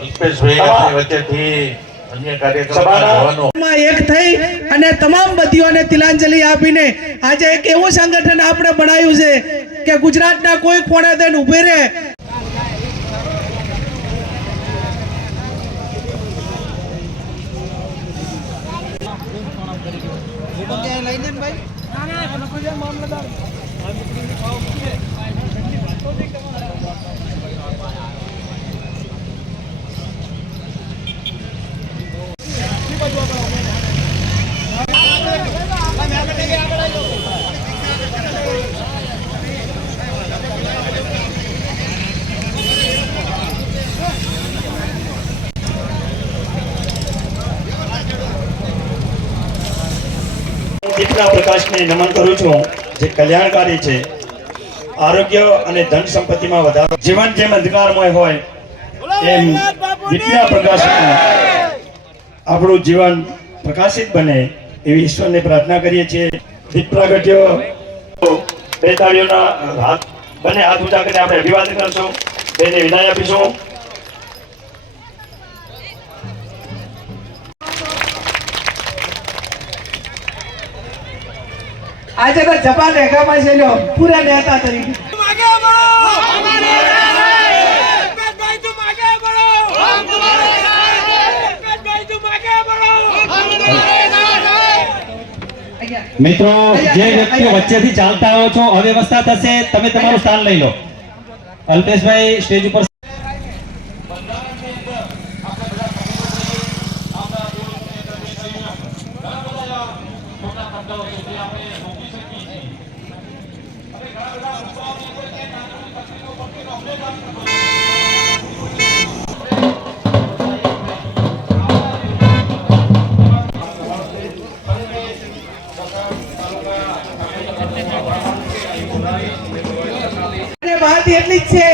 અલ્પેશભાઈ આપણી વચ્ચેથી અન્ય કાર્યક્રમમાં એક થઈ અને તમામ બદીઓને તિલાંજલિ આપીને આજે એક એવું સંગઠન આપણે બનાવ્યું છે કે ગુજરાતના કોઈ ખૂણે થઈને ઊભી રહે. દીપના પ્રકાશને નમન કરું છું, જે કલ્યાણકારી છે. આરોગ્ય અને ધન સંપત્તિમાં વધારો, જીવન જેમ અંધકારમય હોય એમ દીપના પ્રકાશ આપણું જીવન પ્રકાશિત બને એવી ઈશ્વરને પ્રાર્થના કરીએ છીએ. દીપ પ્રાગટ્ય બે તાળીઓના હાથ બંને હાથ ઊંચા કરીને આપણે અભિવાદન કરશું, બેને વિદાય આપીશું. આજે તો જપાન રેખામાં છે લો પૂરા નેતા તરીકે મિત્રો, જે વ્યક્તિઓ વચ્ચેથી ચાલતા આવો છો, અવ્યવસ્થા થશે, તમે તમારું સ્થાન લઈ લો. અલ્પેશભાઈ સ્ટેજ ઉપર. વાત એટલી જ છે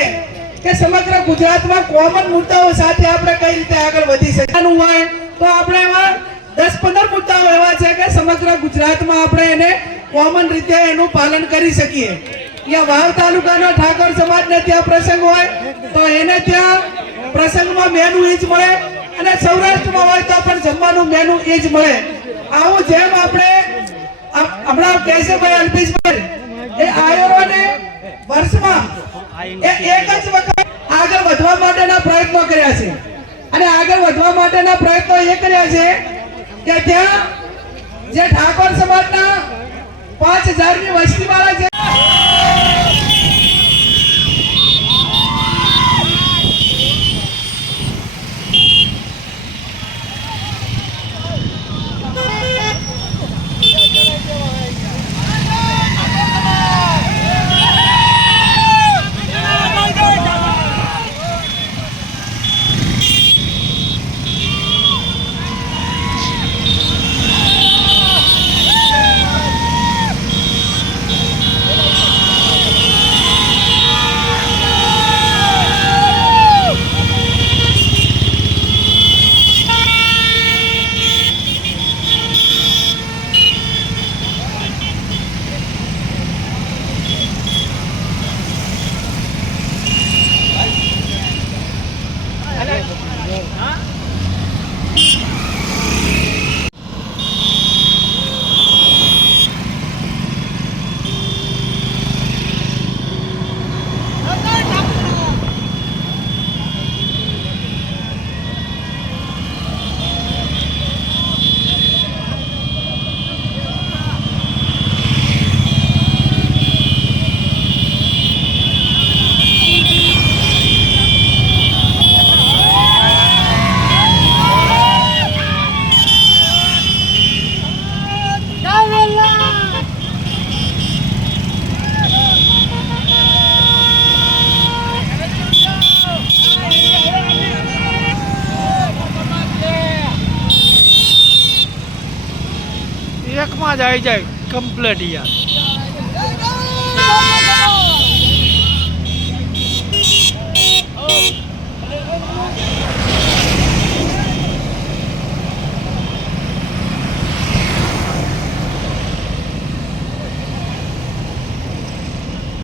કે સમગ્ર ગુજરાતમાં કોમન મુદ્દાઓ સાથે આપણે કઈ રીતે આગળ વધી શકવાનું હોય તો આપણે એમાં 10-15 મુદ્દાઓ એવા છે કે સમગ્ર ગુજરાતમાં આપણે એને કોમન રીતે એનું પાલન કરી શકીએ. ત્યાં વાવ તાલુકાનો ઠાકોર સમાજને ત્યાં પ્રસંગ હોય તો એને ત્યાં પ્રસંગમાં મેનુ એ જ મળે અને સૌરાષ્ટ્રમાં હોય તો પણ જમવાનું મેનુ એ જ મળે. આવું જેમ આપણે હમણાં કેશવભાઈ અલ્પેશભાઈ એ આયોને વર્ષમાં એક જ વખત આગળ વધવા માટેના પ્રયત્નો કર્યા છે અને આગળ વધવા માટેના પ્રયત્નો એ કર્યા છે કે ત્યાં જે ઠાકોર સમાજના 5000 ની વસ્તી વાળા છે એકમાં જ આવી જાય કમ્પ્લીટ યાર.